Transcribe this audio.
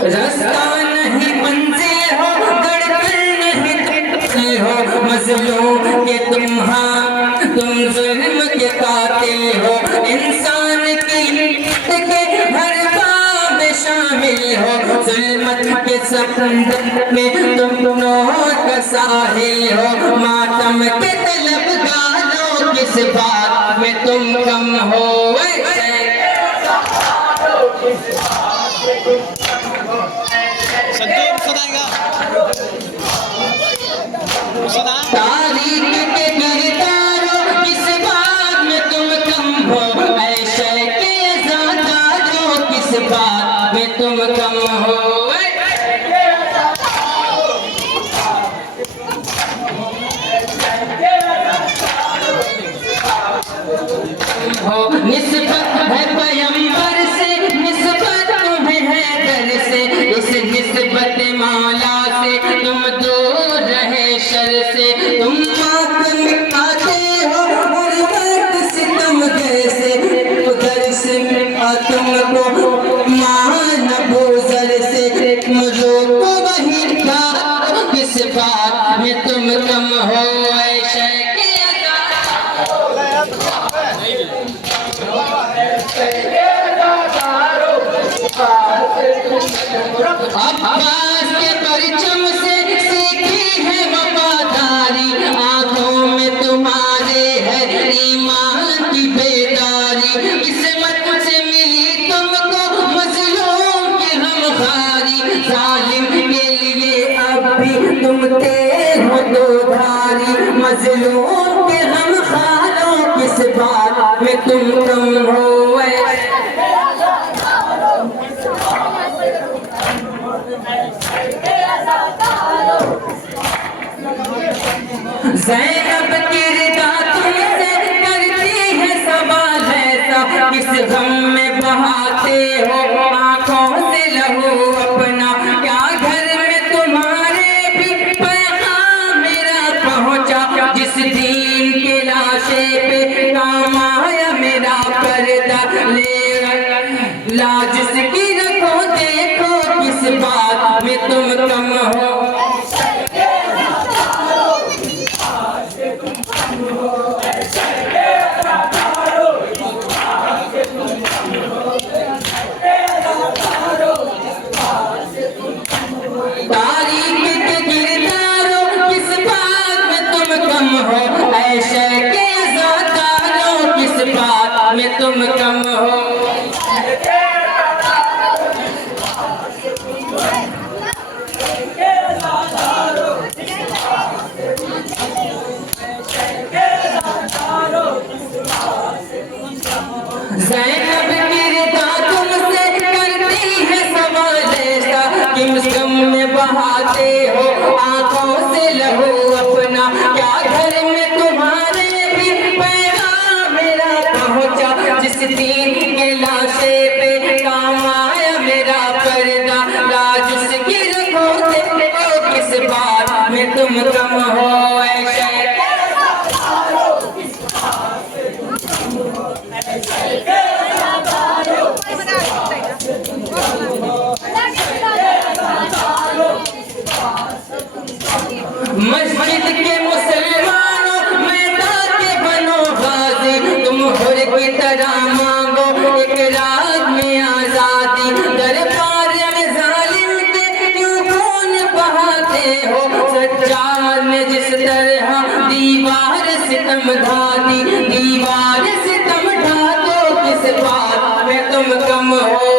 रास्ता नहीं मंजिल हो, धड़कन नहीं तुमसे हो, मजलूम के तुम जुल्म के कातिल हो, इंसान की के हर बाब शामिल हो, जुल्मत के समुंदर में तुम नौर का साहिल हो, मातम के तलबगारों किस बात में तुम कम हो। तारीख के गिरदारों किस बात में तुम कम हो, ऐशे के ज़ादारों किस बात में तुम कम हो। निस्बत है पैगंबर से, निस्बत तुम्हें है दर से, इस निस्बत मौला से तुम दूर रहे शर से, तुम मातम आते हो हर वक्त सितम कैसे, उधर से तुमको मान बुज़र से, मुझको वही था किस बात में तुम कम हो। अब्बास के परिचम से सीखी है वफादारी, आंखों में तुम्हारे है ईमान की बेदारी, किस्मत से मिली तुमको मजलूम की हमखारी, जालिम के लिए अब भी तुम तेज हो दो धारी, मजलूम के हमखारों किस बात में तुम कम हो। ज़ैनब की रिदा तुमसे करती है सवाल ऐसा, किस गम में बहाते हो आंखों से लहू अपना, क्या घर में तुम्हारे भी पैगाम मेरा पहुंचा, जिस दीन के लाशे पे काम आया मेरा पर्दा, ले लाज की रखो देखो किस बात में तुम कम हो। तुम कम हो। ज़ैनब की रिदा तुमसे करती है सवाल ऐसा, किस गम में बहाते हो आंखों से लहू अपना, क्या घर में तुम्हारे भी पैगाम मेरा पहुंचा, जिस दीन के लाशे पे काम आया मेरा पर्दा, लाज उसकी रखो देखो किस बात में तुम कम हो। मस्जिद के मुसलमानों मैदान के बनो गाजी, तुम हुर की तरह मांगो एक रात में आजादी, दरबार में जालिम के क्यों खून बहाते हो, सज्जाद ने जिस तरह दीवार सितम ढा दी, दीवार सितम ढा दो किस बात में तुम कम हो।